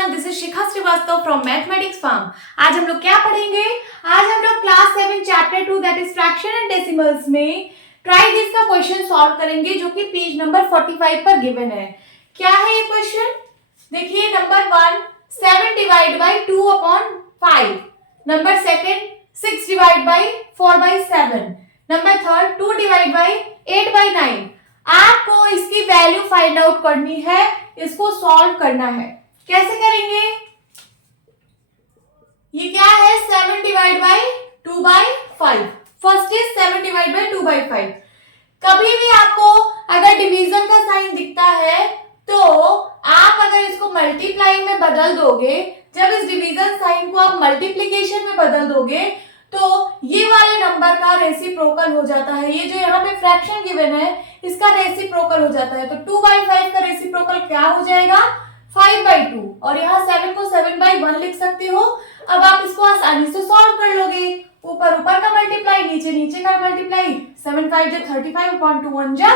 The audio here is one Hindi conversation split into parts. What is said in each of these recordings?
Everyone, this is Shikha Srivastava from mathematics farm. आज हम लोग क्या पढ़ेंगे? आज हम लोग class 7 chapter 2 that is fraction and decimals में ट्राई दिस का क्वेश्चन सॉल्व करेंगे, जो कि पेज नंबर 45 पर गिवन है। क्या है ये क्वेश्चन? देखिए, number 1 7 divide by 2/5, number second 6 divide by 4/7, number third 2 divide by 8/9। आपको इसकी वैल्यू फाइंड आउट करनी है, इसको सॉल्व करना है। कैसे करेंगे? ये क्या है? 7 divide by 2/5। First is 7 divide by 2/5। कभी भी आपको अगर डिवीजन का साइन दिखता है तो आप अगर इसको मल्टीप्लाई में बदल दोगे, जब इस डिवीजन साइन को आप मल्टीप्लीकेशन में बदल दोगे तो ये वाले नंबर का रेसिप्रोकल हो जाता है। ये जो यहाँ पे फ्रैक्शन गिवन है इसका रेसिप्रोकल हो जाता है। तो 2/5 का रेसिप्रोकल क्या हो जाएगा? 5/2। और यहाँ 7 को 7/1 लिख सकते हो। अब आप इसको आसानी से सॉल्व कर लोगे। ऊपर ऊपर का मल्टीप्लाई, नीचे नीचे का मल्टीप्लाई। 7 5 जा 35 अपॉन 2 1 जा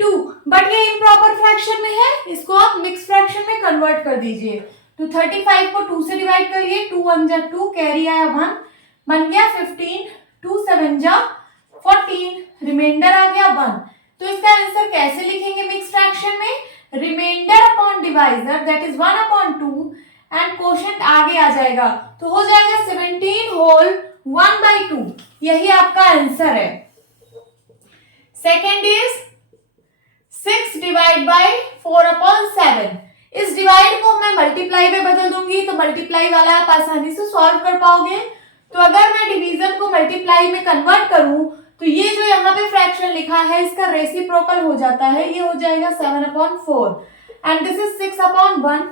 2। बट ये इम्प्रॉपर फ्रैक्शन में है, इसको आप मिक्स फ्रैक्शन में कन्वर्ट कर दीजिए। तो 35 को 2 से डिवाइड करिए, 2 1 जा 2, कैरी आया 1, बन गया 15, 2 7 जा 14, रिमाइंडर आ गया 1। तो इसका आंसर कैसे लिखेंगे मिक्स फ्रैक्शन में? Reminder upon divisor that is 1/2 and quotient आगे आ जाएगा, तो हो जाएगा 17 होल 1/2। यही आपका आंसर है। Second is 6 divide by 4/7। इस डिवाइड को मैं मल्टीप्लाई में बदल दूंगी तो मल्टीप्लाई वाला आप आसानी से सॉल्व कर पाओगे। तो अगर मैं डिवीजन को मल्टीप्लाई में कन्वर्ट करूं तो ये जो यहाँ पे फ्रैक्शन लिखा है इसका रेसिप्रोकल हो जाता है, ये हो जाएगा 7/4 एंड दिस इज 6/1।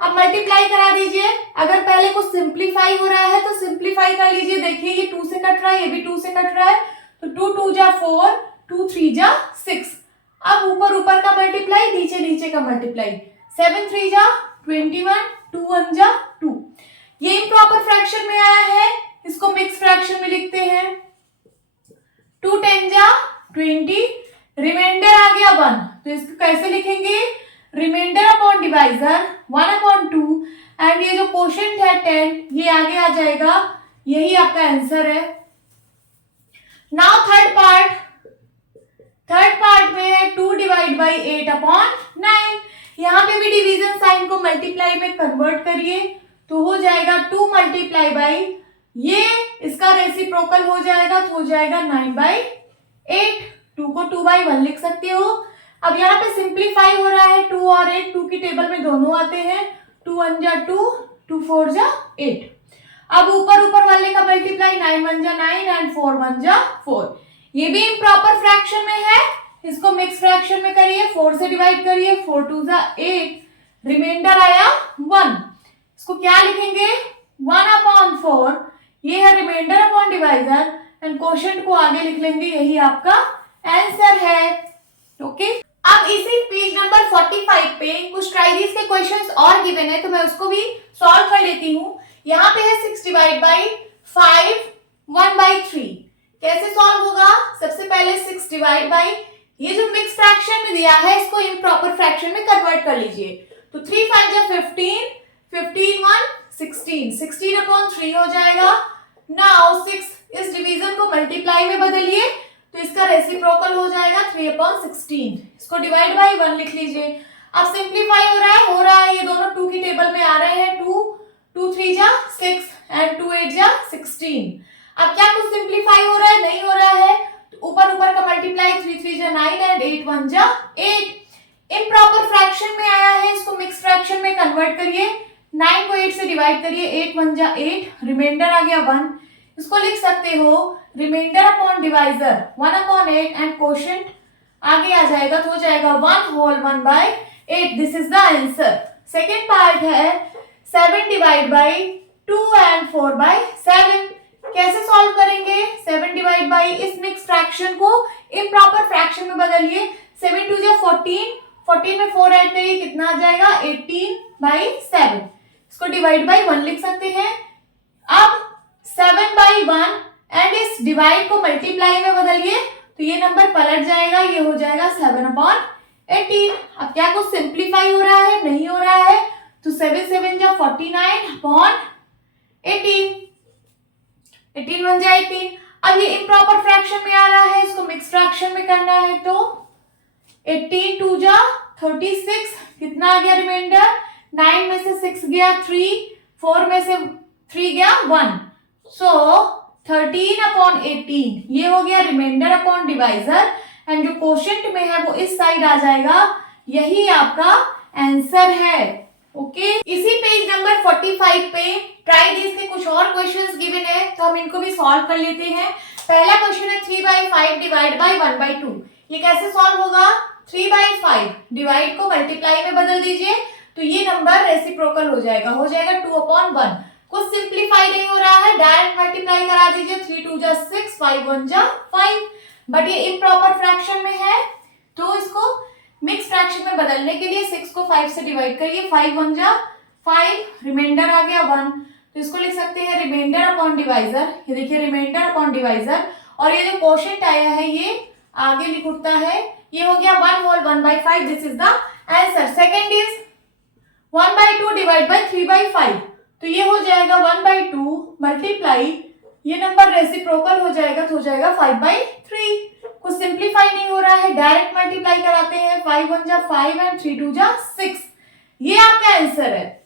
अब मल्टीप्लाई करा दीजिए। अगर पहले कुछ सिंप्लीफाई हो रहा है तो सिंप्लीफाई कर लीजिए। देखिए ये 2 से कट रहा है, ये भी 2 से कट रहा है, तो 2 2 जा 4, 2 3 जा 6। अब ऊपर ऊपर का मल्टीप्लाई, नीचे नीचे का मल्टीप्लाई। 7 3 जा 21, 2 1 जा 2। ये इम्प्रॉपर फ्रैक्शन में आया है, इसको मिक्स फ्रैक्शन में लिखते हैं। 2 10 जा 20, रिमाइंडर आ गया 1, तो इसको कैसे लिखेंगे? रिमाइंडर अपॉन डिवाइजर 1/2 एंड ये जो कोशेंट है 10, ये आगे आ जाएगा। यही आपका आंसर है। नाउ थर्ड पार्ट में है 2 डिवाइड बाई 8/9। यहाँ पे भी डिवीजन साइन को मल्टीप्लाई में कन्वर्ट करिए तो हो जाएगा 2 मल्टीप्लाई बाई, ये इसका रेसिप्रोकल हो जाएगा तो हो जाएगा 9/8। 2 को 2/1 लिख सकते हो। अब यहाँ पे सिंप्लीफाई हो रहा है, 2 और 8 2 की टेबल में दोनों आते हैं। 2 1 जा 2, 2 4 जा 8। अब ऊपर वाले का मल्टीप्लाई 9 1 जा 9 एंड 4 1 जा 4। ये भी इम्प्रॉपर फ्रैक्शन में है, इसको मिक्स फ्रैक्शन में करिए। 4 से डिवाइड करिए, 4 2 जा 8, रिमाइंडर आया 1। इसको क्या लिखेंगे? 1/4, ये है remainder upon divisor and quotient को आगे लिख लेंगे। यही आपका आंसर है। ओके, अब इसी पेज नंबर 45 पे कुछ ट्राइडिस के क्वेश्चंस और गिवन है, तो मैं उसको भी सॉल्व कर लेती हूँ। यहाँ पे है 6 डिवाइड बाई 5 1/3। कैसे सॉल्व होगा? सबसे पहले 6 डिवाइड बाई, ये जो मिक्स फ्रैक्शन में दिया है इसको इम्प्रॉपर फ्रैक्शन में कन्वर्ट कर लीजिए। तो 3 5 जा 15, 15 1 16, 16/3 हो जाएगा। नाउ 6 इस डिवीजन को मल्टीप्लाई में बदलिए तो इसका रेसिप्रोकल हो जाएगा 3/16। इसको डिवाइड बाई 1 लिख लीजिए। अब सिंप्लीफाई हो रहा है, ये दोनों 2 की टेबल में आ रहे हैं। 2 3 जा 6 एंड 2 8 जा 16। अब क्या कुछ सिंप्लीफाई हो रहा है? नहीं हो रहा है। तो ऊपर का मल्टीप्लाई 3 3 जा 9 एंड 8 1 जा 8। इम्प्रॉपर फ्रैक्शन में आया है, इसको मिक्स फ्रैक्शन में कन्वर्ट करिए। 9 को 8 से डिवाइड करिए, 8 1 जा 8, रिमाइंडर आ गया 1। इसको लिख सकते हो remainder upon divisor 1/8 and quotient आगे आ जाएगा तो हो जाएगा 1 whole 1/8। This is the answer. Second part है 7 डिवाइड बाई 2 एंड 4/7। कैसे सॉल्व करेंगे? 7 डिवाइड बाई, इस मिक्स फ्रैक्शन को इम्प्रॉपर फ्रैक्शन में बदलिए। 7 2 जा 14, 14 में 4 ऐड करिए, कितना आ जाएगा? 18/7। इसको डिवाइड बाई 1 लिख सकते हैं। अब 7/1 एंड इस डिवाइड को मल्टीप्लाई में बदलिए तो ये नंबर पलट जाएगा, ये हो जाएगा 7/18। अब क्या कुछ सिंप्लीफाई हो रहा है? नहीं हो रहा है। तो 7 7 49/18, 18 बन जाए 18। अब ये इम्प्रॉपर फ्रैक्शन में आ रहा है, इसको मिक्स फ्रैक्शन में करना है तो 18 2 जा 36, कितना आ गया रिमाइंडर, 9 में से 6 गया 3, 4 में से 3 गया 1, सो 13/18 ये हो गया रिमाइंडर अपॉन डिवाइजर, एंड जो क्वोशिएंट में है वो इस साइड आ जाएगा, यही आपका आंसर है। ओके, इसी पेज नंबर 45 पे ट्राई दिस के कुछ और क्वेश्चंस गिवन है, तो हम इनको भी सॉल्व कर लेते हैं। पहला क्वेश्चन है 3/5 डिवाइड बाय 1/2, ये कैसे सॉल्व होगा, 3/5 डिवाइड को मल्टीप्लाई में बदल दीजिए तो ये नंबर रेसिप्रोकल हो जाएगा 2/1। कुछ सिंप्लीफाई नहीं हो रहा है, डायरेक्ट मल्टीप्लाई करा दीजिए, 3 2 जा 6, 5 1 जा 5, बट ये इम्प्रॉपर फ्रैक्शन में है तो इसको मिक्स फ्रैक्शन में बदलने के लिए 6 को 5 से डिवाइड करिए, 5 1 जा 5, रिमाइंडर आ गया 1, तो इसको लिख सकते हैं रिमाइंडर अपॉन डिवाइजर, ये देखिए रिमाइंडर अपॉन डिवाइजर, और ये जो क्वोशिएंट आया है ये आगे लिख उठता है, ये हो गया 1 whole 1/5, this is the answer. Second is 1/2 divide by 3/5, तो ये हो जाएगा 1/2 मल्टीप्लाई, ये नंबर रेसिप्रोकल हो जाएगा तो हो जाएगा 5/3। कुछ सिंप्लीफाई नहीं हो रहा है, डायरेक्ट मल्टीप्लाई कराते हैं, 5 1 जा 5 एंड 3 2 जा 6, ये आपका आंसर है।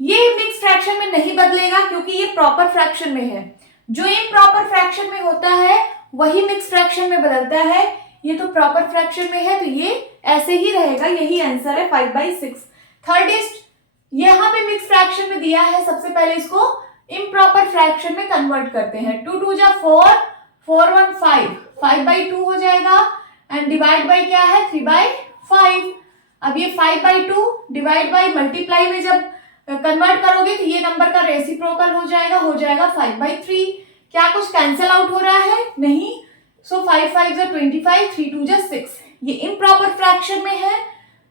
ये मिक्स फ्रैक्शन में नहीं बदलेगा क्योंकि ये प्रॉपर फ्रैक्शन में है, जो इम्प्रॉपर फ्रैक्शन में होता है वही मिक्स फ्रैक्शन में बदलता है, ये तो प्रॉपर फ्रैक्शन में है तो ये ऐसे ही रहेगा, यही आंसर है 5/6। थर्ड इज यहाँ पे मिक्स फ्रैक्शन में दिया है, सबसे पहले इसको इम्प्रॉपर फ्रैक्शन में कन्वर्ट करते हैं, 2 2 जा 4, 4 1 5, 5/2 हो जाएगा, एंड डिवाइड बाय क्या है 3/5। अब ये 5/2 डिवाइड बाय मल्टीप्लाई में जब कन्वर्ट करोगे तो ये नंबर का रेसिप्रोकल हो जाएगा 5/3। क्या कुछ कैंसिल आउट हो रहा है, नहीं, सो 5 5 जा 25, 3 2 जा 6, ये इम्प्रॉपर फ्रैक्शन में है,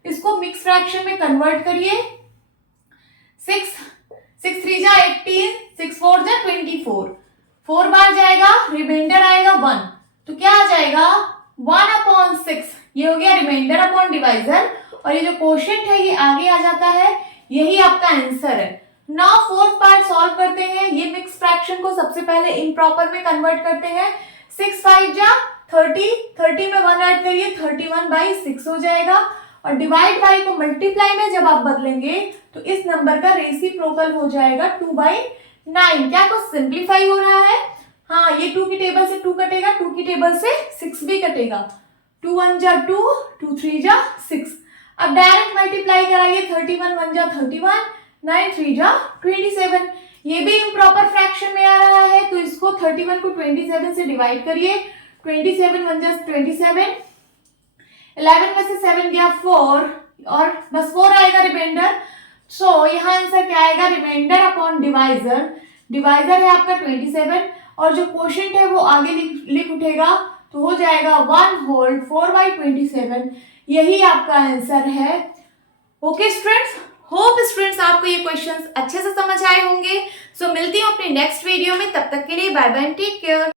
इसको मिक्स फ्रैक्शन में कन्वर्ट करिए, 6 6 3 जा 18, 6 4 जा 24, 4 बार जाएगा, रिमाइंडर आएगा 1, तो क्या आ जाएगा 1/6, ये हो गया रिमाइंडर अपॉन डिवाइजर, और ये जो क्वोशिएंट है ये आगे आ जाता है, यही आपका आंसर है। नाउ फोर्थ पार्ट सॉल्व करते हैं, ये मिक्स फ्रैक्शन को सबसे पहले इम्प्रॉपर में कन्वर्ट करते हैं, 6 5 जा 30, 30 में 1 ऐड करिए, 31/6 हो जाएगा, और डिवाइड बाय को मल्टीप्लाई में जब आप बदलेंगे तो इस नंबर का रेसिप्रोकल हो जाएगा 2/9। क्या कुछ सिंप्लीफाई हो रहा है, हाँ, ये 2 की टेबल से 2 कटेगा, 2 की टेबल से 6 भी कटेगा, 2 1 जा 2, 2 3 जा 6, अब डायरेक्ट मल्टीप्लाई कराइए, 31 1 जा 31, 9 3 जा 27, ये भी इम्प्रॉपर फ्रैक्शन में आ रहा है तो इसको 31 को 27 से डिवाइड करिए, 27 1 जा 27, 11 में से 7 गया 4, और बस 4 आएगा रिमाइंडर, सो यहाँ आंसर क्या आएगा, रिमाइंडर अपॉन डिवाइजर, डिवाइजर है आपका 27, और जो क्वोशिएंट है वो आगे लिख उठेगा तो हो जाएगा 1 होल 4/27, यही आपका आंसर है। ओके स्टूडेंट्स, होप स्टूडेंट्स आपको ये क्वेश्चंस अच्छे से समझ आए होंगे। सो मिलती हूँ अपनी नेक्स्ट वीडियो में, तब तक के लिए बाय बाय, टेक केयर।